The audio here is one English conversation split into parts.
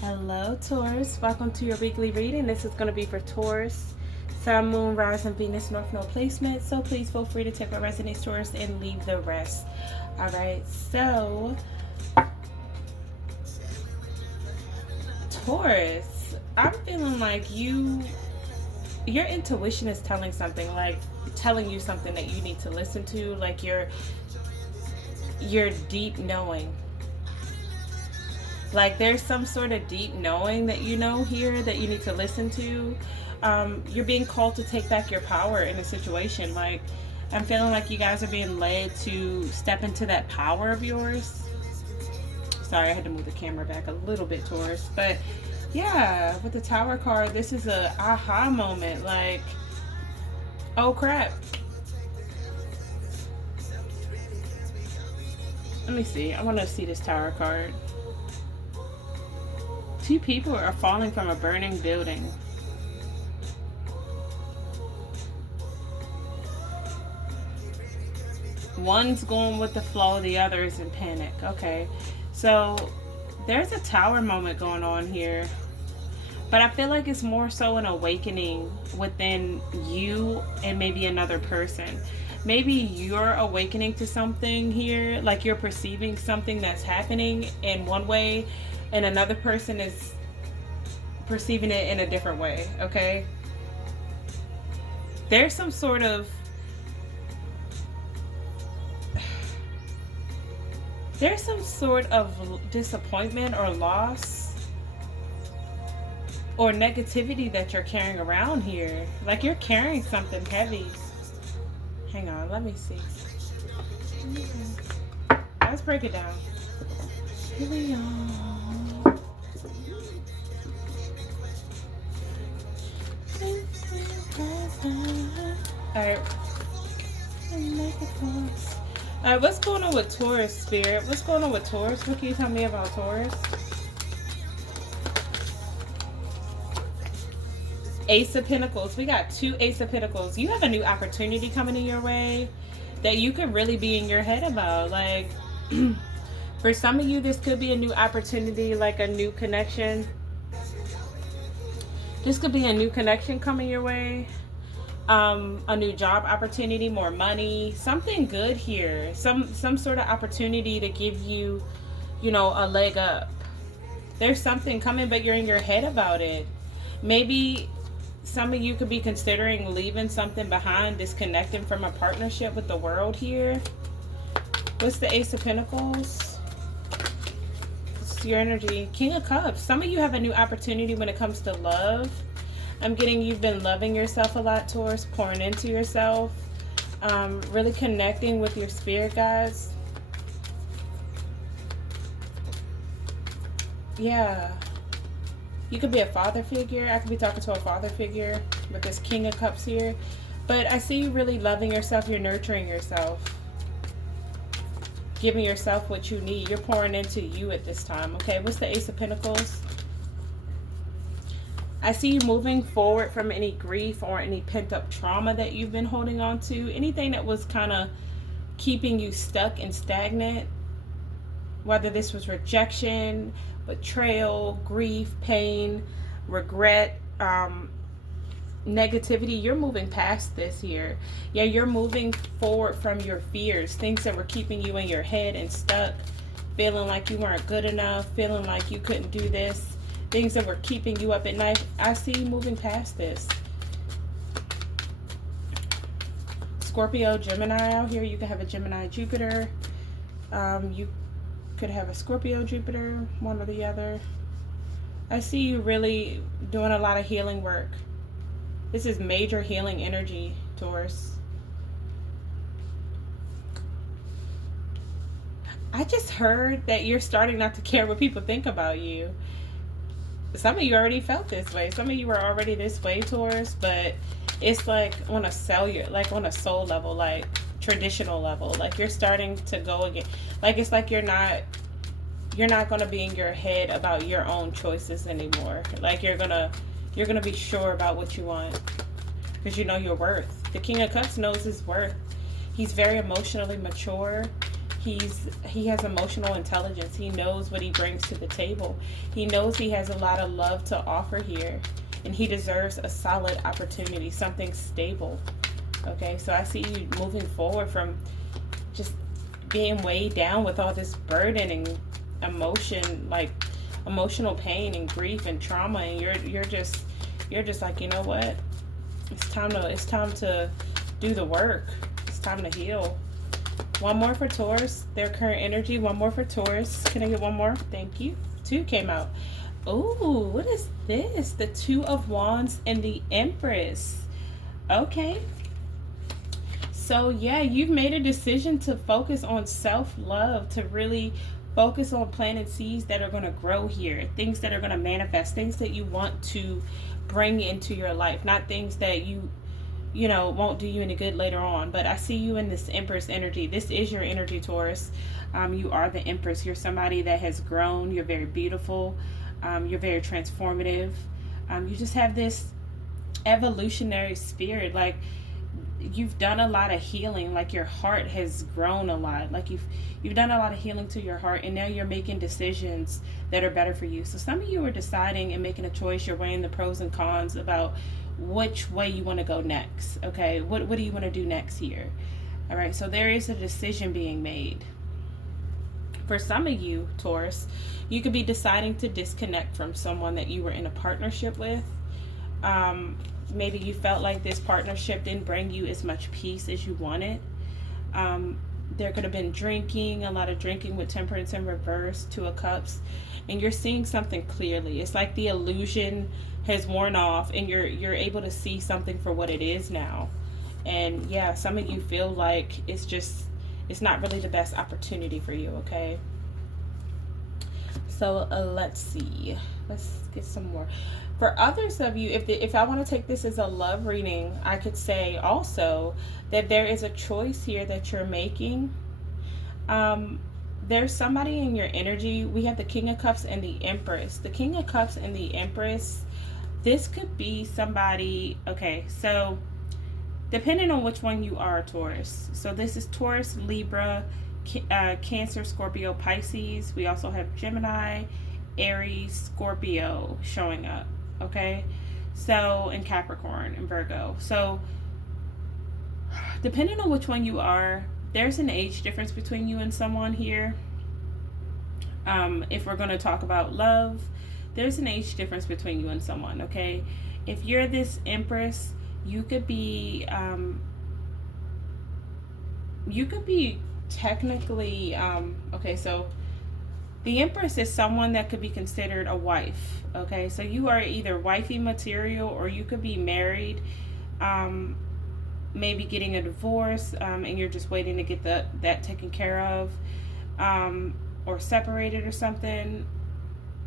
Hello, Taurus. Welcome to your weekly reading. This is going to be for Taurus, Sun, Moon, Rising, Venus, North Node placement. So please feel free to take what resonates, Taurus, and leave the rest. All right. So, Taurus, I'm feeling like your intuition is telling something, like telling you something that you need to listen to, like your deep knowing. Like there's some sort of deep knowing that you know here that you need to listen to. You're being called to take back your power in a situation. Like I'm feeling like you guys are being led to step into that power of yours. Sorry, I had to move the camera back a little bit, Taurus. But yeah, with the Tower card, this is a aha moment. Like, oh crap. Let me see. I want to see this Tower card. Two people are falling from a burning building. One's going with the flow, the other is in panic. Okay, so there's a Tower moment going on here. But I feel like it's more so an awakening within you and maybe another person. Maybe you're awakening to something here, like you're perceiving something that's happening in one way, and another person is perceiving it in a different way, okay? There's some sort of disappointment or loss or negativity that you're carrying around here. Like you're carrying something heavy. Hang on, let me see. Let's break it down. Here we are. Alright. Alright, what's going on with Taurus, Spirit? What's going on with Taurus? What can you tell me about Taurus? Ace of Pentacles. We got two Ace of Pentacles. You have a new opportunity coming in your way that you could really be in your head about. Like, for some of you, this could be a new opportunity, like a new connection. This could be a new connection coming your way. A new job opportunity, more money, something good here. Some sort of opportunity to give you, you know, a leg up. There's something coming, but you're in your head about it. Maybe some of you could be considering leaving something behind, disconnecting from a partnership with the world here. What's the Ace of Pentacles? It's your energy. King of Cups. Some of you have a new opportunity when it comes to love. I'm getting you've been loving yourself a lot, Taurus, pouring into yourself, really connecting with your spirit guides. Yeah. You could be a father figure. I could be talking to a father figure with this King of Cups here. But I see you really loving yourself. You're nurturing yourself. Giving yourself what you need. You're pouring into you at this time. Okay, what's the Ace of Pentacles? I see you moving forward from any grief or any pent-up trauma that you've been holding on to. Anything that was kind of keeping you stuck and stagnant. Whether this was rejection, betrayal, grief, pain, regret, negativity. You're moving past this here. Yeah, you're moving forward from your fears. Things that were keeping you in your head and stuck. Feeling like you weren't good enough. Feeling like you couldn't do this. Things that were keeping you up at night. I see you moving past this. Scorpio, Gemini out here. You could have a Gemini, Jupiter. You could have a Scorpio, Jupiter, one or the other. I see you really doing a lot of healing work. This is major healing energy, Taurus. I just heard that you're starting not to care what people think about you. Some of you already felt this way. Some of you were already this way, Taurus, but it's like on a cellular, like on a soul level, like traditional level. Like you're starting to go again. Like it's like you're not going to be in your head about your own choices anymore. Like you're going to be sure about what you want because you know your worth. The King of Cups knows his worth. He's very emotionally mature. He has emotional intelligence. He knows what he brings to the table. He knows he has a lot of love to offer here, and he deserves a solid opportunity, something stable. Okay, so I see you moving forward from just being weighed down with all this burden and emotion, like emotional pain and grief and trauma, and you're just like, you know what? It's time to do the work. It's time to heal. One more for Taurus, their current energy. One more for Taurus. Can I get one more? Thank you. Two came out. Oh, what is this? The Two of Wands and the Empress. Okay. So yeah, you've made a decision to focus on self-love, to really focus on planting seeds that are going to grow here, things that are going to manifest, things that you want to bring into your life, not things that you know, won't do you any good later on. But I see you in this Empress energy. This is your energy, Taurus. You are the Empress. You're somebody that has grown. You're very beautiful. You're very transformative. You just have this evolutionary spirit. Like, you've done a lot of healing. Like, your heart has grown a lot. Like, you've done a lot of healing to your heart, and now you're making decisions that are better for you. So some of you are deciding and making a choice. You're weighing the pros and cons about which way you want to go next. Okay, what do you want to do next here? All right, so there is a decision being made. For some of you, Taurus, you could be deciding to disconnect from someone that you were in a partnership with. Maybe you felt like this partnership didn't bring you as much peace as you wanted. There could have been drinking, a lot of drinking with Temperance in reverse, Two of Cups, and you're seeing something clearly. It's like the illusion has worn off, and you're able to see something for what it is now. And yeah, some of you feel like it's not really the best opportunity for you. Okay, so let's see, let's get some more. For others of you, if I want to take this as a love reading, I could say also that there is a choice here that you're making. There's somebody in your energy. We have the King of Cups and the Empress. The King of Cups and the Empress, this could be somebody, okay, so depending on which one you are, Taurus. So this is Taurus, Libra, Cancer, Scorpio, Pisces. We also have Gemini, Aries, Scorpio showing up. Okay, so in Capricorn and Virgo. So depending on which one you are, there's an age difference between you and someone here. If we're going to talk about love, there's an age difference between you and someone. Okay, if you're this Empress, you could be technically okay, so the Empress is someone that could be considered a wife. Okay, so you are either wifey material, or you could be married, maybe getting a divorce, and you're just waiting to get that taken care of, or separated or something.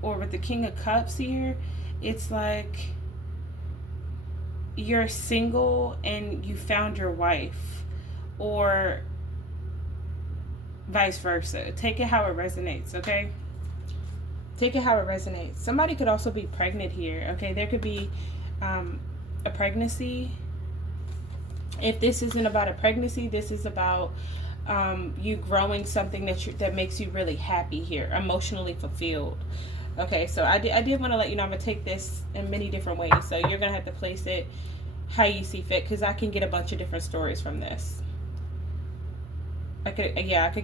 Or with the King of Cups here, it's like you're single and you found your wife, or vice versa. Take it how it resonates. Okay, take it how it resonates. Somebody could also be pregnant here. Okay, there could be a pregnancy. If this isn't about a pregnancy, this is about you growing something that makes you really happy here, emotionally fulfilled. Okay, so I did want to let you know I'm gonna take this in many different ways, so you're gonna have to place it how you see fit, because I can get a bunch of different stories from this. I could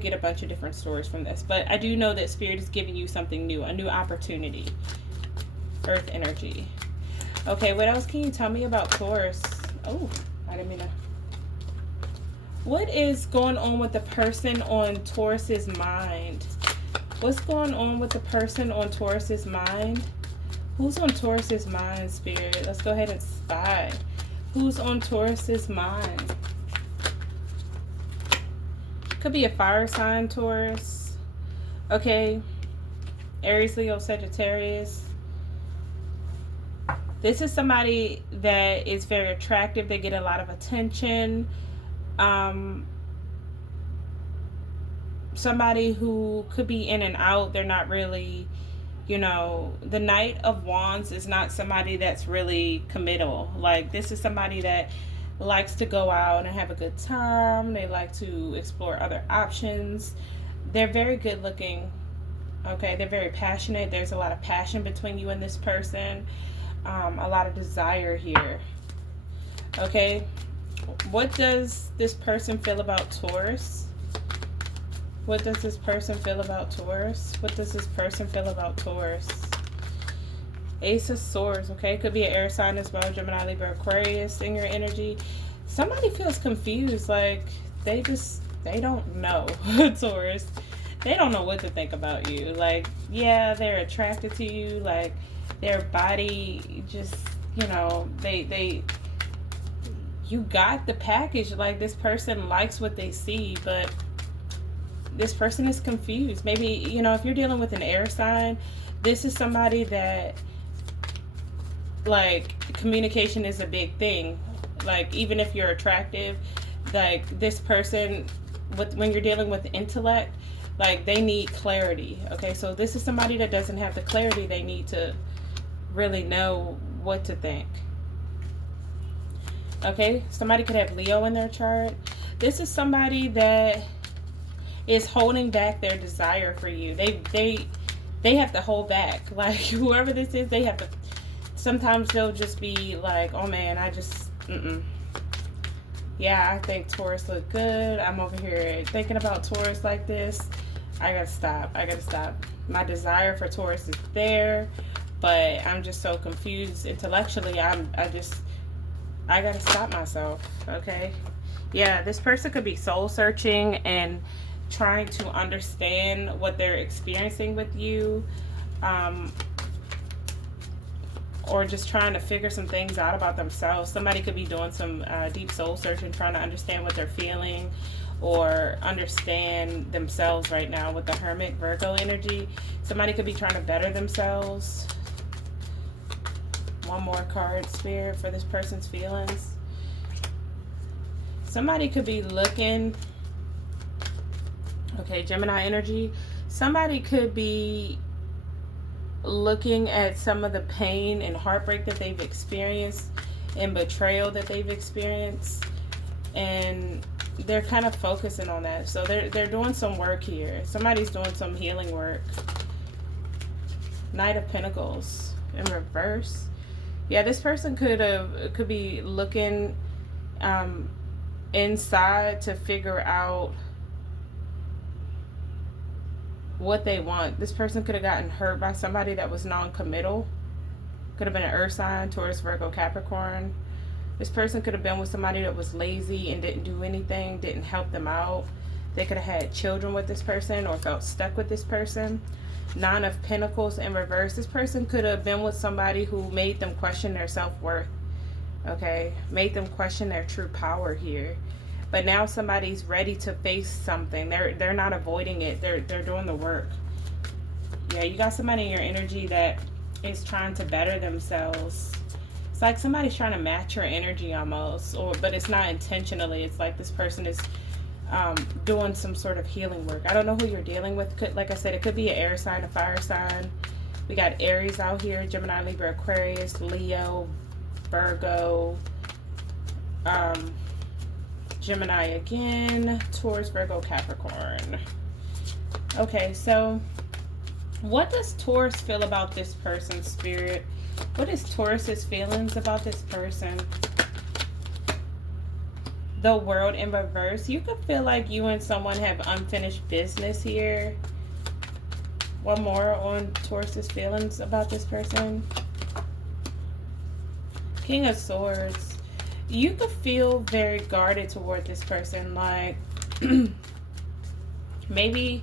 get a bunch of different stories from this, but I do know that Spirit is giving you something new, a new opportunity. Earth energy. Okay, what else can you tell me about Taurus? Oh, I didn't mean to. What is going on with the person on Taurus's mind? What's going on with the person on Taurus's mind? Who's on Taurus's mind, Spirit? Let's go ahead and spy. Who's on Taurus's mind? Could be a fire sign, Taurus. Okay. Aries, Leo, Sagittarius. This is somebody that is very attractive. They get a lot of attention. Somebody who could be in and out. They're not really, the Knight of Wands is not somebody that's really committal. Like, this is somebody that likes to go out and have a good time. They like to explore other options. They're very good looking. Okay, they're very passionate. There's a lot of passion between you and this person. A lot of desire here. Okay, what does this person feel about Taurus? What does this person feel about Taurus? What does this person feel about Taurus? Ace of Swords, okay? Could be an air sign as well, Gemini, Libra, Aquarius in your energy. Somebody feels confused, like they don't know, Taurus. They don't know what to think about you. Like, yeah, they're attracted to you. Like, their body just, you know, you got the package. Like, this person likes what they see, but this person is confused. Maybe, you know, if you're dealing with an air sign, this is somebody that, like, communication is a big thing. Like, even if you're attractive, like, this person, when you're dealing with intellect, like, they need clarity. Okay, so this is somebody that doesn't have the clarity they need to really know what to think. Okay, somebody could have Leo in their chart. This is somebody that is holding back their desire for you. They have to hold back. Like, whoever this is, they have to. Sometimes they'll just be like, oh man, I just, yeah, I think Taurus look good. I'm over here thinking about Taurus like this. I gotta stop. I gotta stop. My desire for Taurus is there, but I'm just so confused intellectually. I gotta stop myself. Okay. Yeah, this person could be soul searching and trying to understand what they're experiencing with you, or just trying to figure some things out about themselves. Somebody could be doing some deep soul searching, trying to understand what they're feeling or understand themselves right now with the Hermit, Virgo energy. Somebody could be trying to better themselves. One more card, Spirit, for this person's feelings. Somebody could be looking, okay, Gemini energy. Somebody could be looking at some of the pain and heartbreak that they've experienced and betrayal that they've experienced, and they're kind of focusing on that. So they're doing some work here. Somebody's doing some healing work. Knight of Pentacles in reverse. Yeah, this person could be looking inside to figure out what they want. This person could have gotten hurt by somebody that was non-committal. Could have been an earth sign, Taurus, Virgo, Capricorn. This person could have been with somebody that was lazy and didn't do anything, didn't help them out. They could have had children with this person or felt stuck with this person. Nine of Pentacles in reverse. This person could have been with somebody who made them question their self-worth. Okay, made them question their true power here. But now somebody's ready to face something. They're not avoiding it. They're doing the work. Yeah, you got somebody in your energy that is trying to better themselves. It's like somebody's trying to match your energy almost, but it's not intentionally. It's like this person is doing some sort of healing work. I don't know who you're dealing with. Like I said, it could be an air sign, a fire sign. We got Aries out here, Gemini, Libra, Aquarius, Leo, Virgo, Gemini again, Taurus, Virgo, Capricorn. Okay, so what does Taurus feel about this person, Spirit? What is Taurus's feelings about this person? The World in reverse. You could feel like you and someone have unfinished business here. One more on Taurus's feelings about this person. King of Swords. You could feel very guarded toward this person. Like, maybe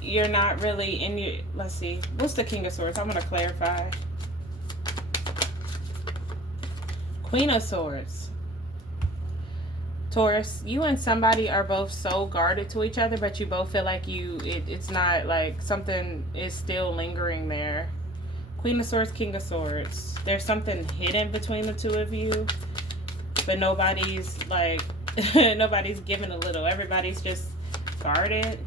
you're not really in your... Let's see. What's the King of Swords? I'm going to clarify. Queen of Swords. Taurus, you and somebody are both so guarded to each other, but you both feel like it's not like something is still lingering there. Queen of Swords, King of Swords. There's something hidden between the two of you, but nobody's like, nobody's giving a little. Everybody's just guarded.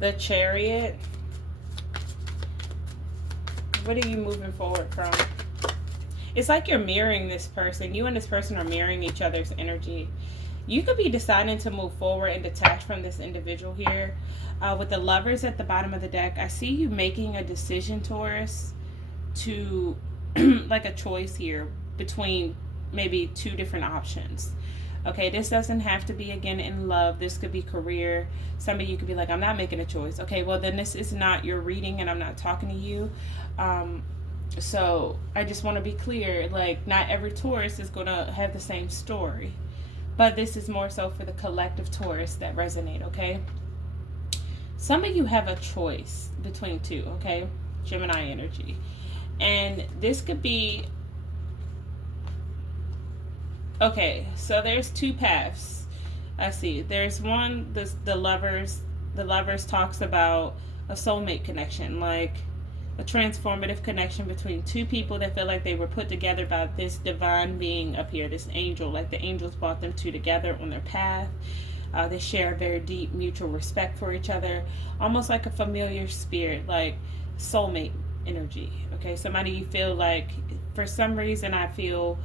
The Chariot. What are you moving forward from? It's like you're mirroring this person. You and this person are mirroring each other's energy. You could be deciding to move forward and detach from this individual here. With the lovers at the bottom of the deck, I see you making a decision, Taurus, to like a choice here between maybe two different options. Okay, this doesn't have to be again in love. This could be career. Some of you could be like, I'm not making a choice. Okay, well then this is not your reading and I'm not talking to you. So I just want to be clear, like not every Taurus is going to have the same story. But this is more so for the collective Taurus that resonate, okay? Some of you have a choice between two, okay? Gemini energy. And this could be, okay, so there's two paths. I see. There's one, the lovers talks about a soulmate connection, like a transformative connection between two people that feel like they were put together by this divine being up here, this angel, like the angels brought them two together on their path. They share a very deep mutual respect for each other, almost like a familiar spirit, like soulmate energy. Okay, somebody you feel like, for some reason I feel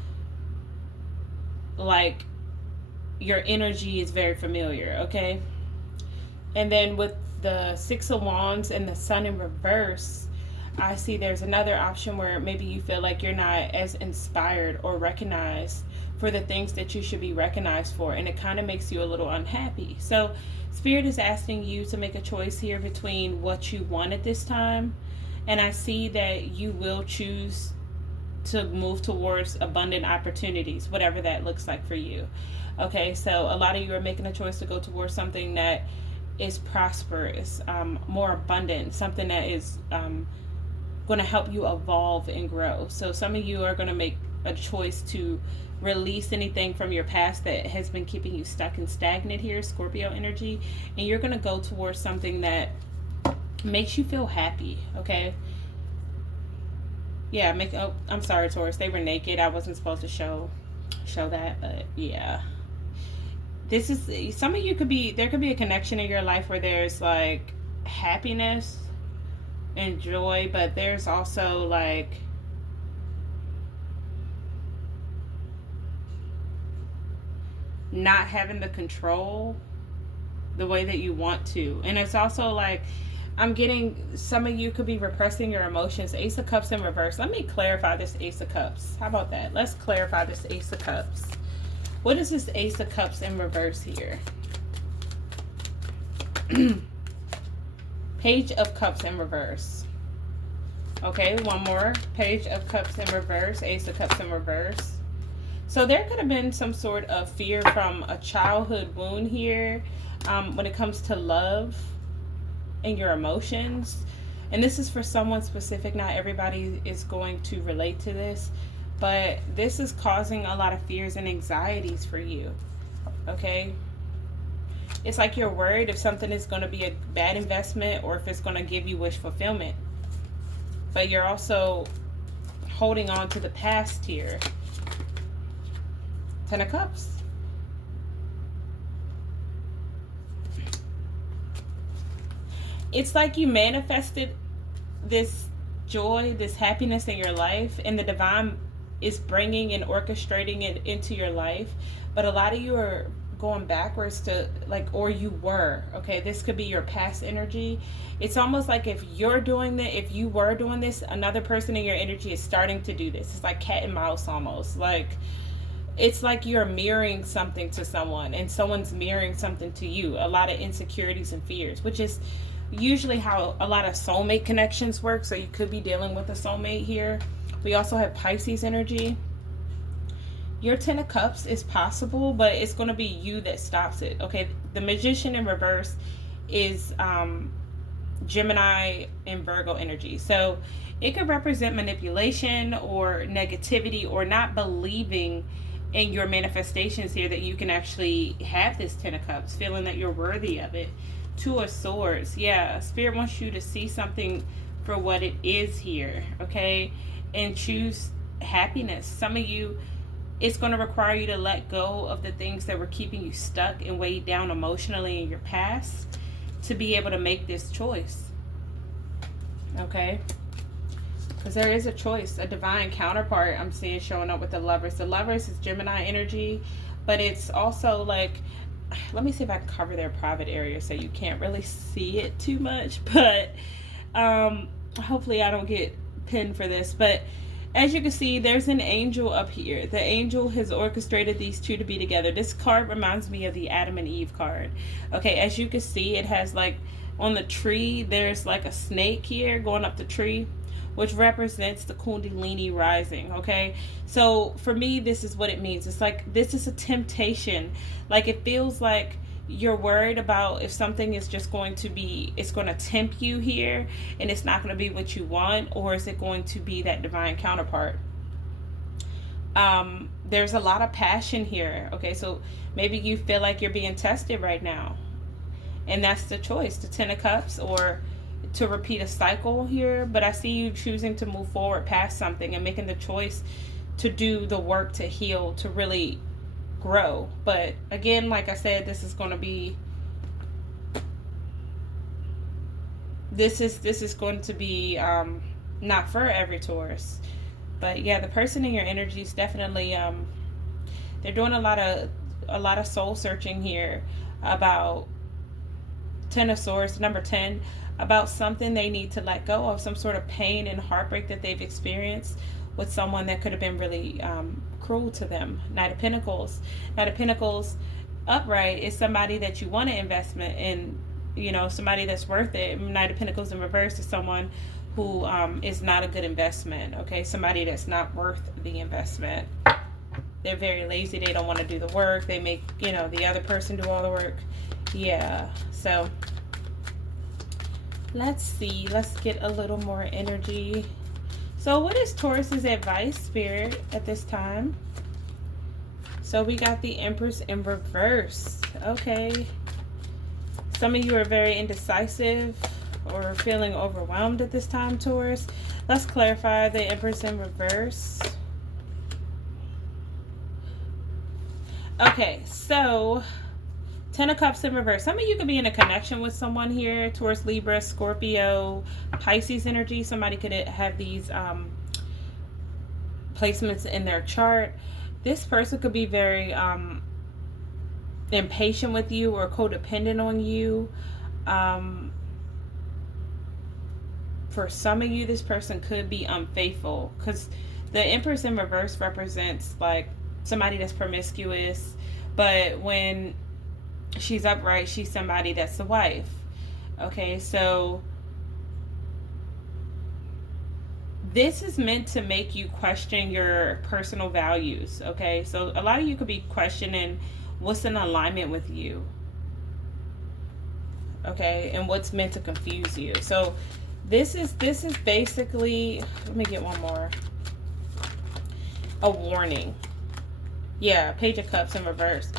like your energy is very familiar, okay? And then with the Six of Wands and the Sun in reverse, I see there's another option where maybe you feel like you're not as inspired or recognized for the things that you should be recognized for, and it kind of makes you a little unhappy. So Spirit is asking you to make a choice here between what you want at this time, and I see that you will choose to move towards abundant opportunities, whatever that looks like for you. Okay, so a lot of you are making a choice to go towards something that is prosperous, more abundant, something that is going to help you evolve and grow. So some of you are going to make a choice to release anything from your past that has been keeping you stuck and stagnant here, Scorpio energy, and you're going to go towards something that makes you feel happy, okay? Yeah, I'm sorry, Taurus, they were naked. I wasn't supposed to show that, but yeah. This is, some of you there could be a connection in your life where there's like happiness and joy, but there's also like not having the control the way that you want to. And it's also like, I'm getting, some of you could be repressing your emotions. Ace of Cups in reverse. Let me clarify this Ace of Cups. How about that? Let's clarify this Ace of Cups. What is this Ace of Cups in reverse here? Page of Cups in reverse. Okay, one more. Page of Cups in reverse. Ace of Cups in reverse. So there could have been some sort of fear from a childhood wound here when it comes to love and your emotions. And this is for someone specific. Not everybody is going to relate to this, but this is causing a lot of fears and anxieties for you. Okay, it's like you're worried if something is going to be a bad investment or if it's going to give you wish fulfillment, but you're also holding on to the past here. Ten of Cups. It's like you manifested this joy, this happiness in your life, and the divine is bringing and orchestrating it into your life. But a lot of you are going backwards to, like, or you were, okay, this could be your past energy. It's almost like if you're doing that, if you were doing this, another person in your energy is starting to do this. It's like cat and mouse almost. Like, it's like you're mirroring something to someone and someone's mirroring something to you. A lot of insecurities and fears, which is usually how a lot of soulmate connections work. So you could be dealing with a soulmate here. We also have Pisces energy. Your Ten of Cups is possible, but it's going to be you that stops it. Okay, the Magician in reverse is Gemini and Virgo energy. So it could represent manipulation or negativity or not believing in your manifestations here that you can actually have this Ten of Cups, feeling that you're worthy of it. Two of Swords. Yeah, Spirit wants you to see something for what it is here, okay? And choose happiness. Some of you, it's going to require you to let go of the things that were keeping you stuck and weighed down emotionally in your past to be able to make this choice, okay? Because there is a choice, a divine counterpart I'm seeing showing up with the Lovers. The Lovers is Gemini energy. but it's also like, let me see if I can cover their private area so you can't really see it too much, but hopefully I don't get pinned for this. But as you can see, there's an angel up here. The angel has orchestrated these two to be together. This card reminds me of the Adam and Eve card. Okay, as you can see, it has like on the tree, there's like a snake here going up the tree, which represents the Kundalini rising. Okay, so for me, this is what it means. It's like this is a temptation. Like it feels like you're worried about if something is just going to be, it's going to tempt you here and it's not going to be what you want, or is it going to be that divine counterpart? There's a lot of passion here. Okay, so maybe you feel like you're being tested right now, and that's the choice, the 10 of Cups, or to repeat a cycle here. But I see you choosing to move forward past something and making the choice to do the work to heal, to really grow. But again, like I said, this is going to be, this is going to be not for every Taurus. But yeah, the person in your energy is definitely they're doing a lot of soul searching here about 10 of Swords, number 10, about something they need to let go of, some sort of pain and heartbreak that they've experienced with someone that could have been really cruel to them. Knight of Pentacles. Knight of Pentacles upright is somebody that you want to investment in, you know, somebody that's worth it. Knight of Pentacles in reverse is someone who is not a good investment. Okay, somebody that's not worth the investment. They're very lazy. They don't want to do the work. They make, you know, the other person do all the work. Yeah, so let's see. Let's get a little more energy. So what is Taurus's advice, Spirit, at this time? So we got the Empress in reverse. Okay. Some of you are very indecisive or feeling overwhelmed at this time, Taurus. Let's clarify the Empress in reverse. Okay, so 10 of Cups in reverse. Some of you could be in a connection with someone here. Taurus, Libra, Scorpio, Pisces energy. Somebody could have these placements in their chart. This person could be very impatient with you or codependent on you. For some of you, this person could be unfaithful, because the Empress in reverse represents like somebody that's promiscuous, but when she's upright, she's somebody that's the wife. Okay, so this is meant to make you question your personal values. Okay, so a lot of you could be questioning what's in alignment with you. Okay, and what's meant to confuse you. So this is basically, let me get one more, a warning. Yeah, Page of Cups in reverse.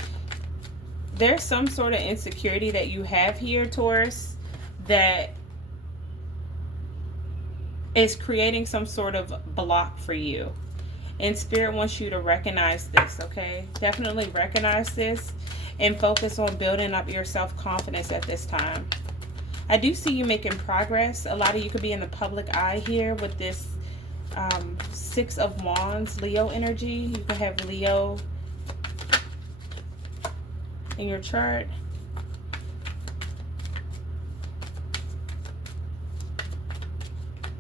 There's some sort of insecurity that you have here, Taurus, that is creating some sort of block for you. And Spirit wants you to recognize this, okay? Definitely recognize this and focus on building up your self-confidence at this time. I do see you making progress. A lot of you could be in the public eye here with this Six of Wands, Leo energy. You could have Leo in your chart.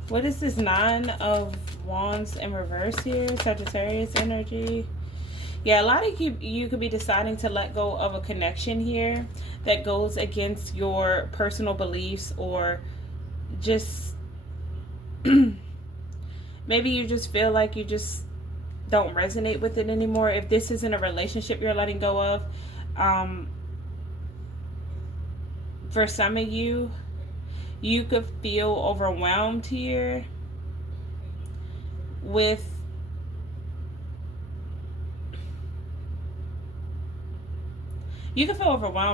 What is this Nine of Wands in reverse here? Sagittarius energy. Yeah, a lot of you could be deciding to let go of a connection here that goes against your personal beliefs, or just maybe you just feel like you just don't resonate with it anymore. If this isn't a relationship you're letting go of, for some of you, you could feel overwhelmed here with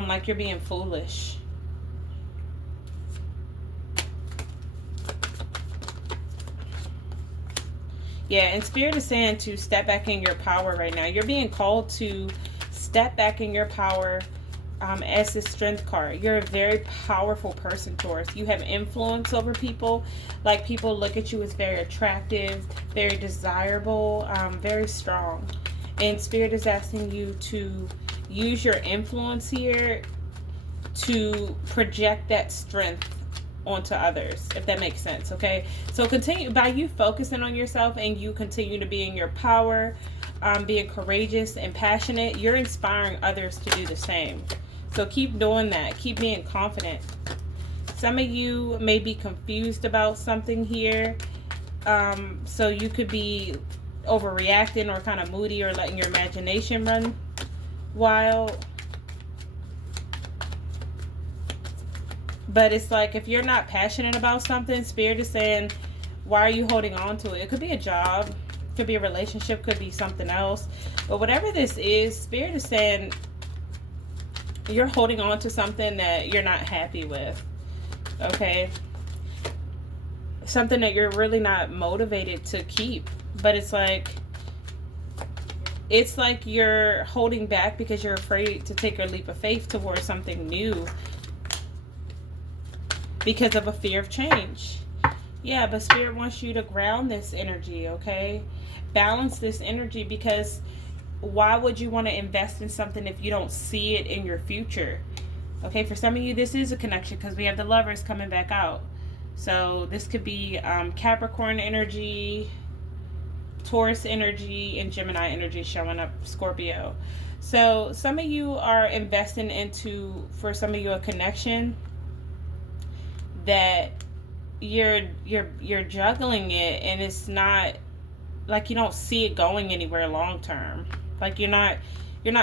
like you're being foolish. Yeah, and Spirit is saying to step back in your power right now. You're being called to step back in your power as the Strength card. You're a very powerful person, Taurus. You have influence over people. Like, people look at you as very attractive, very desirable, very strong. And Spirit is asking you to use your influence here to project that strength onto others, if that makes sense. Okay, so continue by you focusing on yourself and you continue to be in your power, being courageous and passionate, you're inspiring others to do the same. So keep doing that, keep being confident. Some of you may be confused about something here, so you could be overreacting or kind of moody or letting your imagination run wild. But it's like, if you're not passionate about something, Spirit is saying, why are you holding on to it? It could be a job, could be a relationship, could be something else. But whatever this is, Spirit is saying you're holding on to something that you're not happy with. Okay? Something that you're really not motivated to keep. But it's like you're holding back because you're afraid to take a leap of faith towards something new, because of a fear of change. Yeah, but Spirit wants you to ground this energy, okay? Balance this energy, because why would you want to invest in something if you don't see it in your future? Okay, for some of you, this is a connection because we have the Lovers coming back out. So this could be Capricorn energy, Taurus energy, and Gemini energy showing up, Scorpio. So some of you are investing into, for some of you, a connection that you're juggling it, and it's not like you don't see it going anywhere long term. Like you're not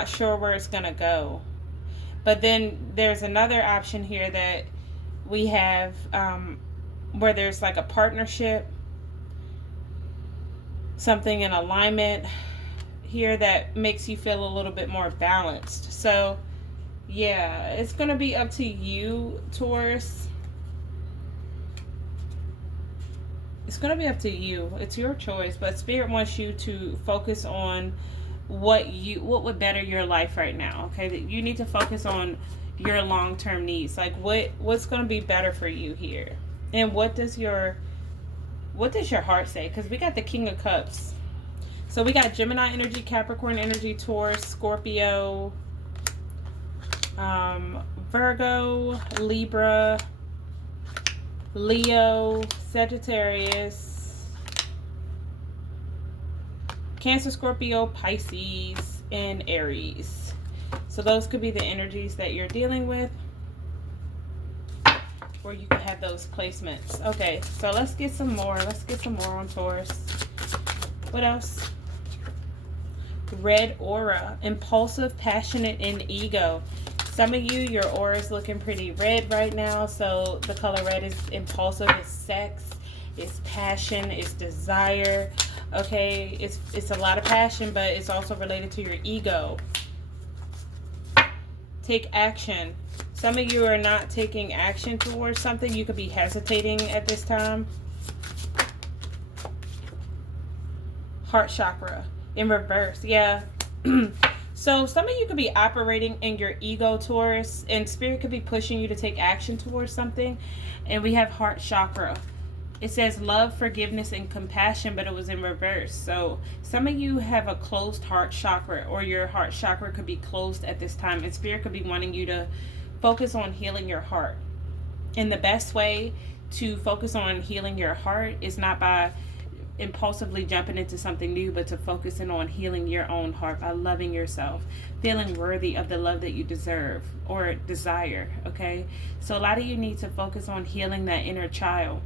sure where it's gonna go. But then there's another option here that we have, where there's like a partnership, something in alignment here that makes you feel a little bit more balanced. So yeah, it's gonna be up to you, Taurus. It's going to be up to you. It's your choice, but Spirit wants you to focus on what would better your life right now. Okay, you need to focus on your long-term needs. Like what's going to be better for you here, and what does your heart say? Because we got the King of Cups. So we got Gemini energy, Capricorn energy, Taurus, Scorpio, Virgo, Libra, Leo, Sagittarius, Cancer, Scorpio, Pisces, and Aries. So those could be the energies that you're dealing with, or you can have those placements. Okay, so let's get some more. Let's get some more on Taurus. What else? Red aura, impulsive, passionate, and ego. Some of you, your aura is looking pretty red right now. So the color red is impulsive, it's sex, it's passion, it's desire. Okay, it's a lot of passion, but it's also related to your ego. Take action. Some of you are not taking action towards something. You could be hesitating at this time. Heart chakra in reverse. Yeah. So some of you could be operating in your ego, Taurus, and Spirit could be pushing you to take action towards something. And we have heart chakra. It says love, forgiveness, and compassion, but it was in reverse. So some of you have a closed heart chakra, or your heart chakra could be closed at this time. And Spirit could be wanting you to focus on healing your heart. And the best way to focus on healing your heart is not by impulsively jumping into something new, but to focusing on healing your own heart by loving yourself, feeling worthy of the love that you deserve or desire. Okay, so a lot of you need to focus on healing that inner child,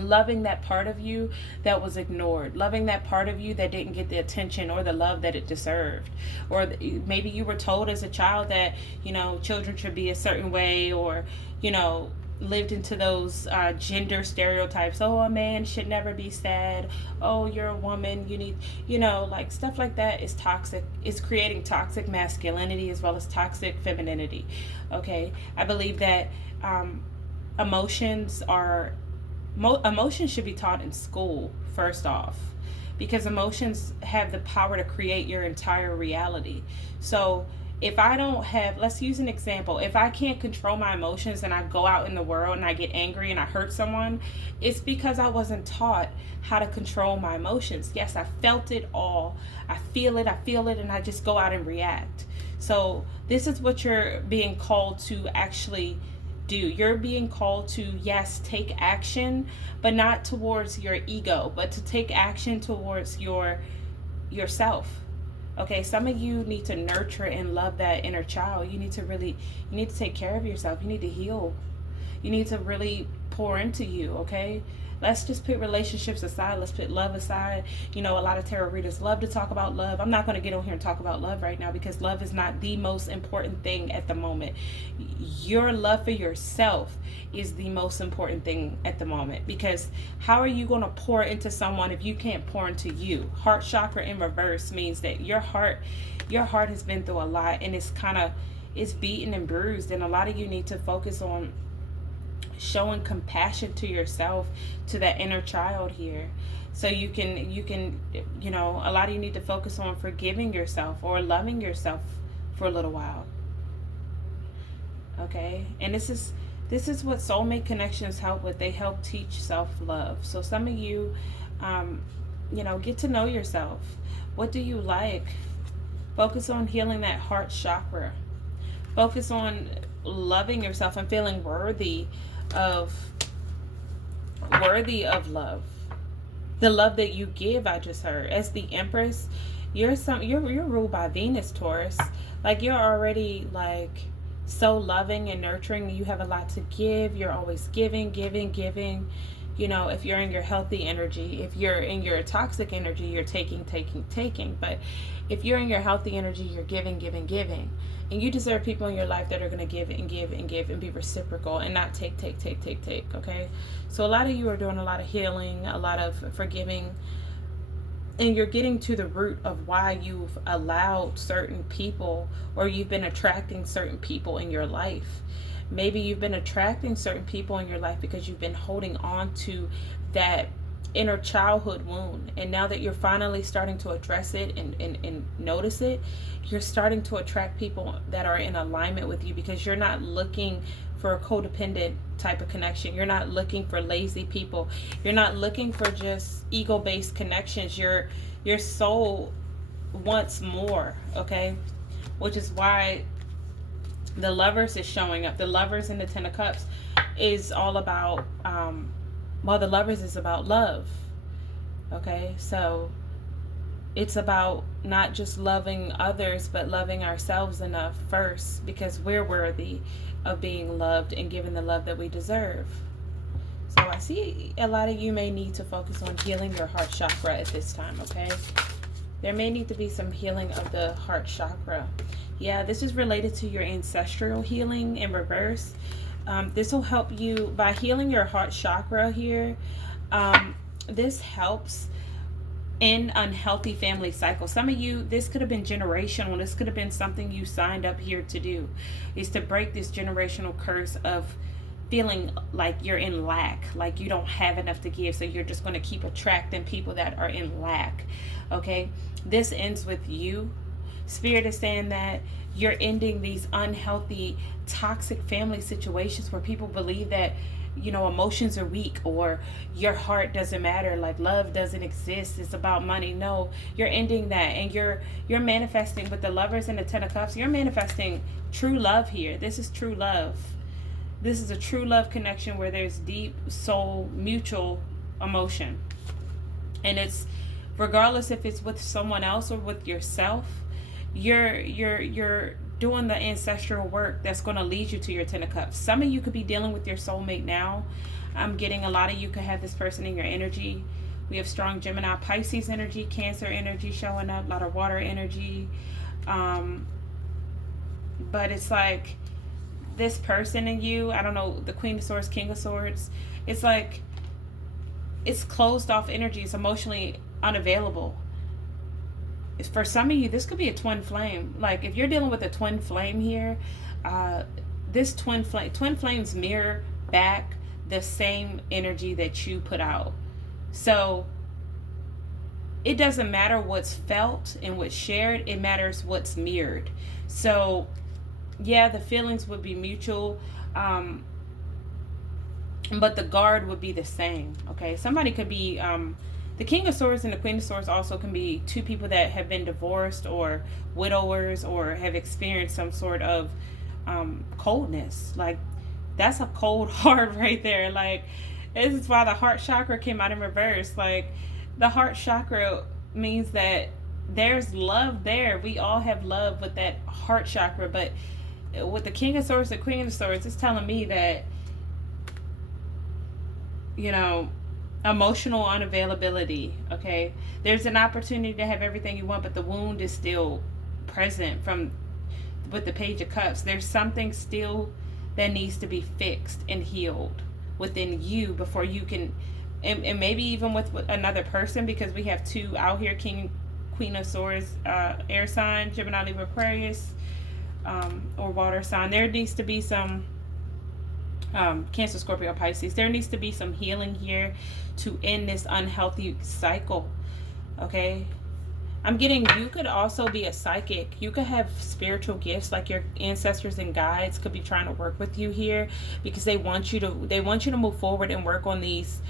loving that part of you that was ignored, loving that part of you that didn't get the attention or the love that it deserved. Or maybe you were told as a child that, you know, children should be a certain way, or, you know, lived into those gender stereotypes. Oh, a man should never be sad. Oh, you're a woman, you need, you know, like stuff like that is toxic. It's creating toxic masculinity as well as toxic femininity. Okay, I believe that emotions should be taught in school first off, because emotions have the power to create your entire reality. So If I don't have, let's use an example, if I can't control my emotions and I go out in the world and I get angry and I hurt someone, it's because I wasn't taught how to control my emotions. Yes, I felt it all. I feel it, and I just go out and react. So this is what you're being called to actually do. You're being called to, yes, take action, but not towards your ego, but to take action towards yourself. Okay, some of you need to nurture and love that inner child. You need to take care of yourself. You need to heal. You need to really pour into you, okay? Let's just put relationships aside. Let's put love aside. You know, a lot of tarot readers love to talk about love. I'm not going to get on here and talk about love right now because love is not the most important thing at the moment. Your love for yourself is the most important thing at the moment, because how are you going to pour into someone if you can't pour into you? Heart chakra in reverse means that your heart has been through a lot, and it's beaten and bruised, and a lot of you need to focus on showing compassion to yourself, to that inner child here, so you can a lot of you need to focus on forgiving yourself or loving yourself for a little while. Okay, and this is what soulmate connections help with. They help teach self-love. So some of you get to know yourself. What do you like? Focus on healing that heart chakra. Focus on loving yourself and feeling worthy of love. The love that you give, I just heard. As the Empress, you're ruled by Venus, Taurus. Like, you're already like so loving and nurturing. You have a lot to give. You're always giving. You know, if you're in your healthy energy. If you're in your toxic energy, you're taking. But if you're in your healthy energy, you're giving. And you deserve people in your life that are going to give and be reciprocal and not take. Okay? So a lot of you are doing a lot of healing, a lot of forgiving, and you're getting to the root of why you've allowed certain people, or you've been attracting certain people in your life. Maybe you've been attracting certain people in your life because you've been holding on to that inner childhood wound, and now that you're finally starting to address it and notice it, you're starting to attract people that are in alignment with you, because you're not looking for a codependent type of connection. You're not looking for lazy people. You're not looking for just ego-based connections. Your soul wants more, okay? Which is why the Lovers is showing up. The Lovers in the Ten of Cups is all about the Lovers is about love. Okay, so it's about not just loving others, but loving ourselves enough first, because we're worthy of being loved and given the love that we deserve. So I see a lot of you may need to focus on healing your heart chakra at this time, okay? There may need to be some healing of the heart chakra. Yeah, this is related to your ancestral healing in reverse. This will help you by healing your heart chakra here. This helps in unhealthy family cycles. Some of you, this could have been generational. This could have been something you signed up here to do, is to break this generational curse of feeling like you're in lack, like you don't have enough to give, so you're just going to keep attracting people that are in lack. Okay, this ends with you. Spirit is saying that you're ending these unhealthy, toxic family situations where people believe that, emotions are weak, or your heart doesn't matter, like love doesn't exist, it's about money. No, you're ending that, and you're manifesting with the Lovers and the Ten of Cups. You're manifesting true love here. This is true love. This is a true love connection where there's deep soul mutual emotion, and it's regardless if it's with someone else or with yourself. You're doing the ancestral work that's going to lead you to your Ten of Cups. Some of you could be dealing with your soulmate now. I'm getting a lot of you could have this person in your energy. We have strong Gemini, Pisces energy, Cancer energy showing up, a lot of water energy. But it's like this person in you, I don't know, the Queen of Swords, King of Swords, it's like it's closed off energy. It's emotionally unavailable. For some of you, this could be a twin flame. Like, if you're dealing with a twin flame here, this twin flames mirror back the same energy that you put out. So it doesn't matter what's felt and what's shared, it matters what's mirrored. So yeah, the feelings would be mutual, um, but the guard would be the same. Okay, somebody could be the King of Swords and the Queen of Swords also can be two people that have been divorced or widowers or have experienced some sort of coldness. Like, that's a cold heart right there. Like, this is why the heart chakra came out in reverse. Like, the heart chakra means that there's love there. We all have love with that heart chakra, but with the King of Swords and Queen of Swords, it's telling me that, you know, emotional unavailability. Okay, there's an opportunity to have everything you want, but the wound is still present from with the Page of Cups. There's something still that needs to be fixed and healed within you before you can, and maybe even with another person, because we have two out here, Queen of Swords, air sign, Gemini, Libra, Aquarius, or water sign. There needs to be some Cancer, Scorpio, Pisces. There needs to be some healing here to end this unhealthy cycle. Okay, I'm getting, you could also be a psychic. You could have spiritual gifts, like your ancestors and guides could be trying to work with you here, because they want you to move forward and work on these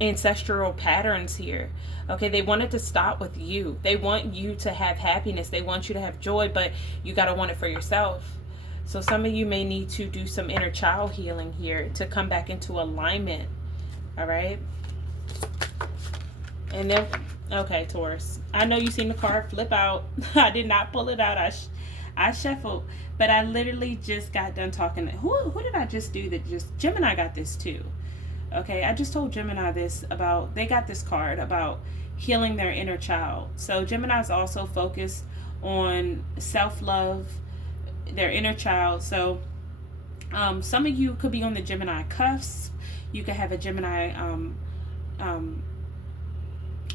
ancestral patterns here. Okay, they want it to stop with you. They want you to have happiness. They want you to have joy, but you got to want it for yourself. So some of you may need to do some inner child healing here to come back into alignment. All right. And then, okay, Taurus, I know you seen the card flip out. I did not pull it out. I shuffled, but I literally just got done talking. Who did I just do that? Just Gemini got this too. Okay, I just told Gemini this about, they got this card about healing their inner child. So Gemini's also focused on self-love, their inner child. So some of you could be on the Gemini cusp. You could have a Gemini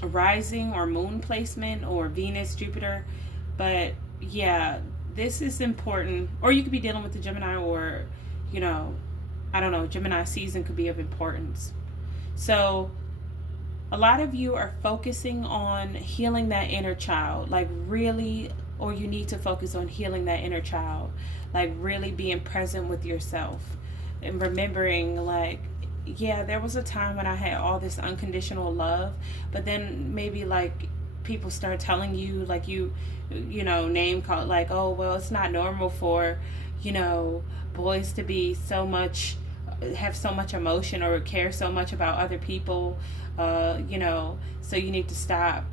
rising or moon placement, or Venus, Jupiter. But yeah, this is important. Or you could be dealing with the Gemini, or, you know, I don't know, Gemini season could be of importance. So a lot of you are focusing on healing that inner child, like really, or you need to focus on healing that inner child, like really being present with yourself and remembering, like, yeah, there was a time when I had all this unconditional love, but then maybe like people start telling you, like, you know, name call, like, oh, well, it's not normal for, you know, boys to be so much, have so much emotion or care so much about other people, you know, so you need to stop,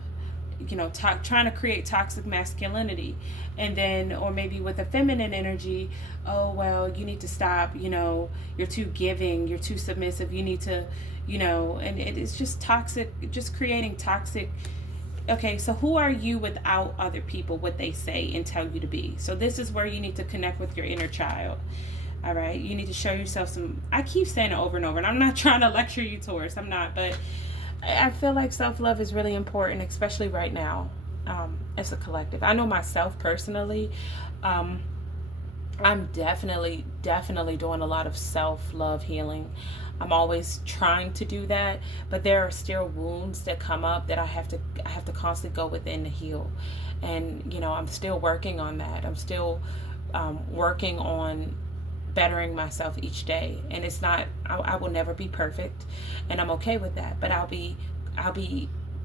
you know, trying to create toxic masculinity. And then, or maybe with a feminine energy, oh, well, you need to stop, you know, you're too giving, you're too submissive, you need to, you know, and it's just toxic, just creating toxic. Okay, so who are you without other people, what they say and tell you to be? So this is where you need to connect with your inner child. All right, you need to show yourself some, I keep saying it over and over, and I'm not trying to lecture you, Taurus, I'm not, but I feel like self-love is really important, especially right now, as a collective. I know myself personally, I'm definitely doing a lot of self-love healing. I'm always trying to do that, but there are still wounds that come up that I have to constantly go within to heal. And, you know, I'm still working on that. I'm still working on bettering myself each day. And it's not, I will never be perfect, and I'm okay with that, but I'll be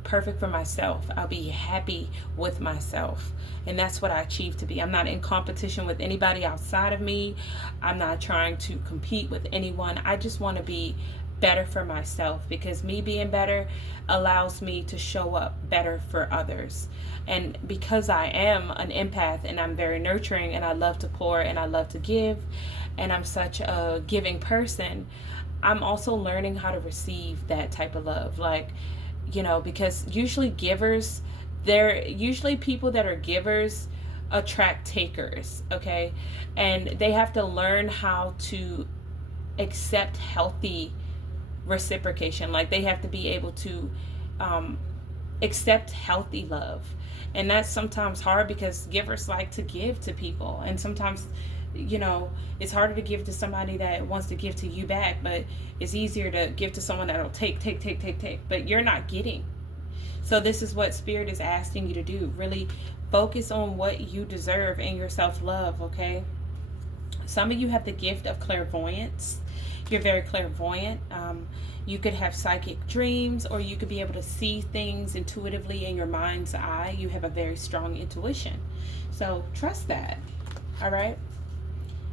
perfect for myself. I'll be happy with myself, and that's what I achieve to be. I'm not in competition with anybody outside of me. I'm not trying to compete with anyone. I just want to be better for myself, because me being better allows me to show up better for others. And because I am an empath and I'm very nurturing and I love to pour and I love to give, and I'm such a giving person, I'm also learning how to receive that type of love. Like, you know, because usually givers, they're usually people that are givers attract takers, okay? And they have to learn how to accept healthy reciprocation. Like, they have to be able to accept healthy love. And that's sometimes hard, because givers like to give to people, and sometimes, you know, it's harder to give to somebody that wants to give to you back, but it's easier to give to someone that'll take, but you're not getting. So this is what Spirit is asking you to do. Really focus on what you deserve and your self-love, okay? Some of you have the gift of clairvoyance. You're very clairvoyant. You could have psychic dreams, or you could be able to see things intuitively in your mind's eye. You have a very strong intuition. So trust that. All right?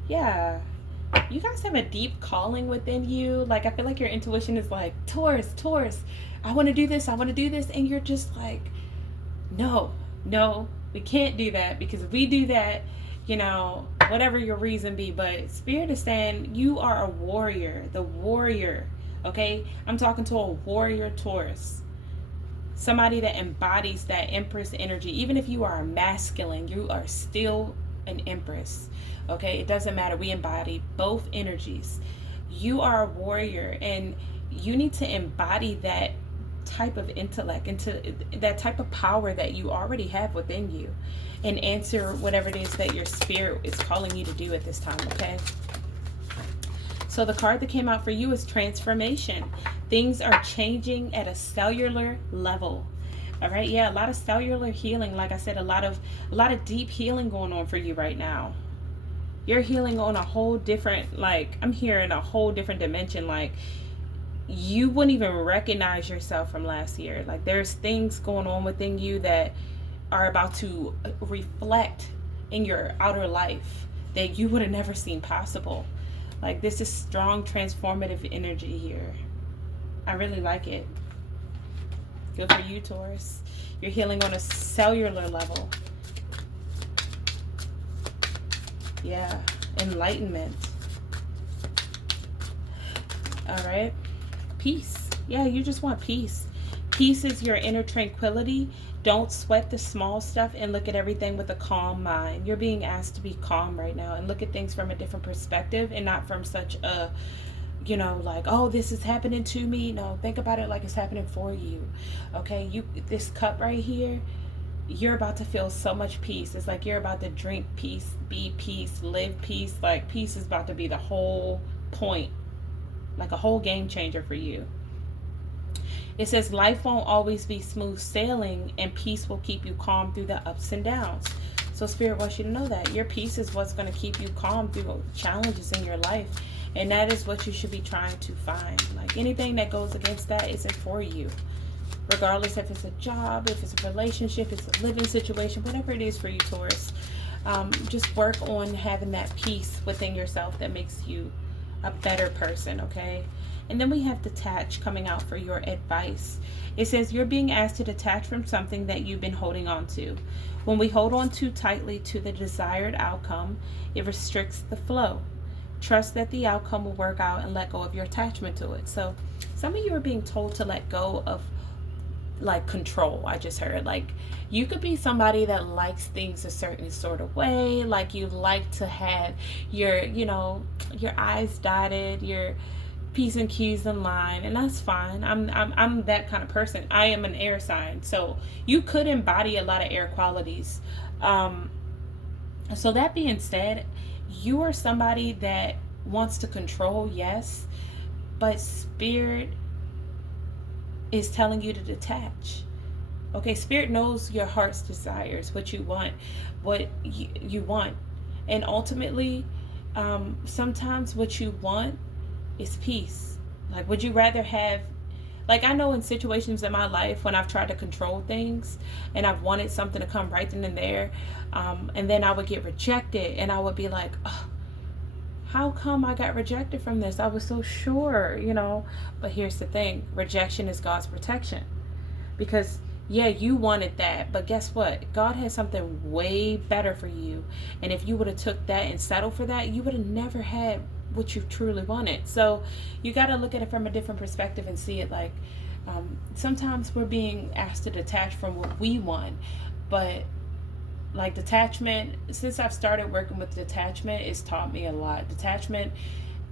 Yeah. You guys have a deep calling within you. Like, I feel like your intuition is like, Taurus, Taurus, I want to do this, I want to do this. And you're just like, no, no, we can't do that, because if we do that, you know, whatever your reason be. But Spirit is saying you are a warrior, the warrior, okay? I'm talking to a warrior Taurus. Somebody that embodies that Empress energy. Even if you are a masculine, you are still an Empress, okay? It doesn't matter. We embody both energies. You are a warrior, and you need to embody that type of intellect, into that type of power that you already have within you, and answer whatever it is that your spirit is calling you to do at this time, okay? So the card that came out for you is transformation. Things are changing at a cellular level. All right, yeah, a lot of cellular healing. Like I said, a lot of deep healing going on for you right now. You're healing on a whole different, like, I'm hearing a whole different dimension. Like, you wouldn't even recognize yourself from last year. Like, there's things going on within you that are about to reflect in your outer life that you would have never seen possible. Like, this is strong transformative energy here. I really like it. Good for you, Taurus. You're healing on a cellular level. Yeah, enlightenment. All right. Peace. Yeah, you just want peace. Peace is your inner tranquility. Don't sweat the small stuff and look at everything with a calm mind. You're being asked to be calm right now and look at things from a different perspective, and not from such a, you know, like, oh, this is happening to me. No, think about it like it's happening for you. Okay, this cup right here, you're about to feel so much peace. It's like you're about to drink peace, be peace, live peace. Like, peace is about to be the whole point, like a whole game changer for you. It says life won't always be smooth sailing, and peace will keep you calm through the ups and downs. So Spirit wants you to know that your peace is what's going to keep you calm through challenges in your life. And that is what you should be trying to find. Like, anything that goes against that isn't for you. Regardless if it's a job, if it's a relationship, it's a living situation, whatever it is for you, Taurus. Just work on having that peace within yourself that makes you a better person, okay? And then we have detach coming out for your advice. It says you're being asked to detach from something that you've been holding on to. When we hold on too tightly to the desired outcome, it restricts the flow. Trust that the outcome will work out, and let go of your attachment to it. So some of you are being told to let go of, like, control. I just heard, like, you could be somebody that likes things a certain sort of way. Like, you like to have your, you know, your I's dotted, your P's and Q's in line, and that's fine. I'm that kind of person. I am an air sign, so you could embody a lot of air qualities. So that being said, you are somebody that wants to control, yes, but Spirit is telling you to detach. Okay, Spirit knows your heart's desires, what you want, what you want. And ultimately, sometimes what you want is peace. Like, would you rather have, like, I know in situations in my life when I've tried to control things and I've wanted something to come right then and there, and then I would get rejected, and I would be like, oh, how come I got rejected from this? I was so sure, you know. But here's the thing, rejection is God's protection. Because yeah, you wanted that, but guess what? God has something way better for you. And if you would have took that and settled for that, you would have never had what you truly wanted. So you got to look at it from a different perspective and see it like, sometimes we're being asked to detach from what we want. But like, detachment, since I've started working with detachment, it's taught me a lot. Detachment,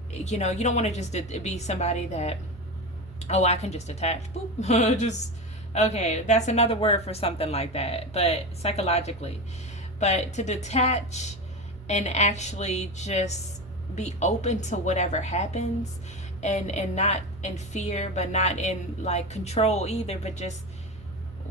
you know, you don't want to just be somebody that, oh, I can just detach, boop, just, okay, that's another word for something like that, but psychologically. But to detach and actually just be open to whatever happens, and not in fear, but not in like control either, but just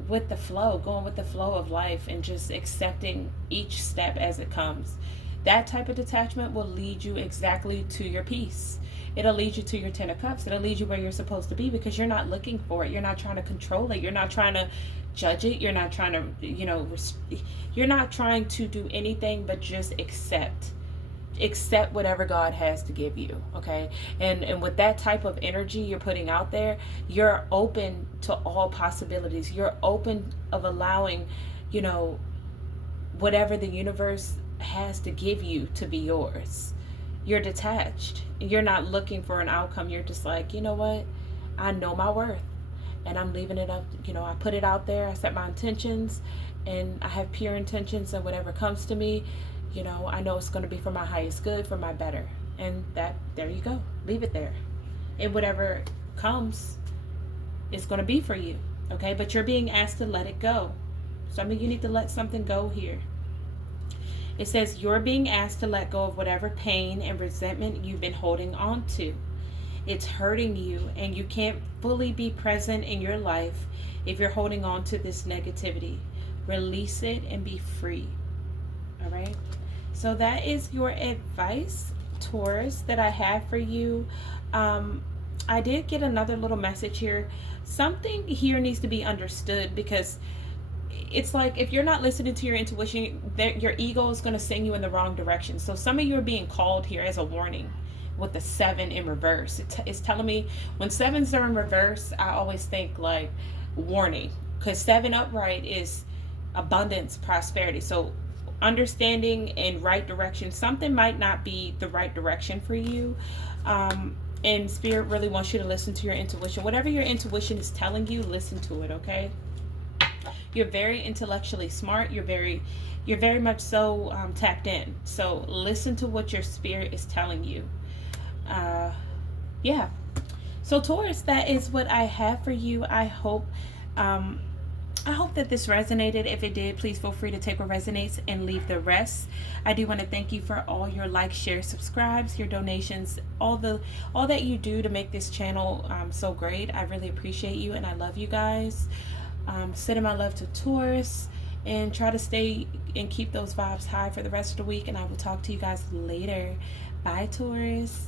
with the flow, going with the flow of life, and just accepting each step as it comes. That type of detachment will lead you exactly to your peace. It'll lead you to your 10 of cups. It'll lead you where you're supposed to be, because you're not looking for it. You're not trying to control it. You're not trying to judge it. You're not trying to, you're not trying to do anything but just accept whatever God has to give you. Okay. And with that type of energy you're putting out there, you're open to all possibilities. You're open of allowing, you know, whatever the universe has to give you to be yours. You're detached. You're not looking for an outcome. You're just like, you know what? I know my worth, and I'm leaving it up. I put it out there. I set my intentions, and I have pure intentions, and whatever comes to me, I know it's going to be for my highest good, for my better. And there you go. Leave it there. And whatever comes, it's going to be for you. Okay? But you're being asked to let it go. Some of you need to let something go here. It says you're being asked to let go of whatever pain and resentment you've been holding on to. It's hurting you, and you can't fully be present in your life if you're holding on to this negativity. Release it and be free. All right? So that is your advice, Taurus, that I have for you. I did get another little message here. Something here needs to be understood, because it's like if you're not listening to your intuition, your ego is going to send you in the wrong direction. So some of you are being called here as a warning with the 7 in reverse. It's telling me when 7s are in reverse, I always think like warning, because 7 upright is abundance, prosperity. So understanding in right direction, something might not be the right direction for you. And Spirit really wants you to listen to your intuition. Whatever your intuition is telling you, listen to it, okay? You're very intellectually smart. You're very much so tapped in. So listen to what your spirit is telling you. Yeah. So Taurus, that is what I have for you. I hope that this resonated. If it did, please feel free to take what resonates and leave the rest. I do want to thank you for all your likes, shares, subscribes, your donations, all that you do to make this channel so great. I really appreciate you, and I love you guys. Sending my love to Taurus, and try to stay and keep those vibes high for the rest of the week, and I will talk to you guys later. Bye, Taurus.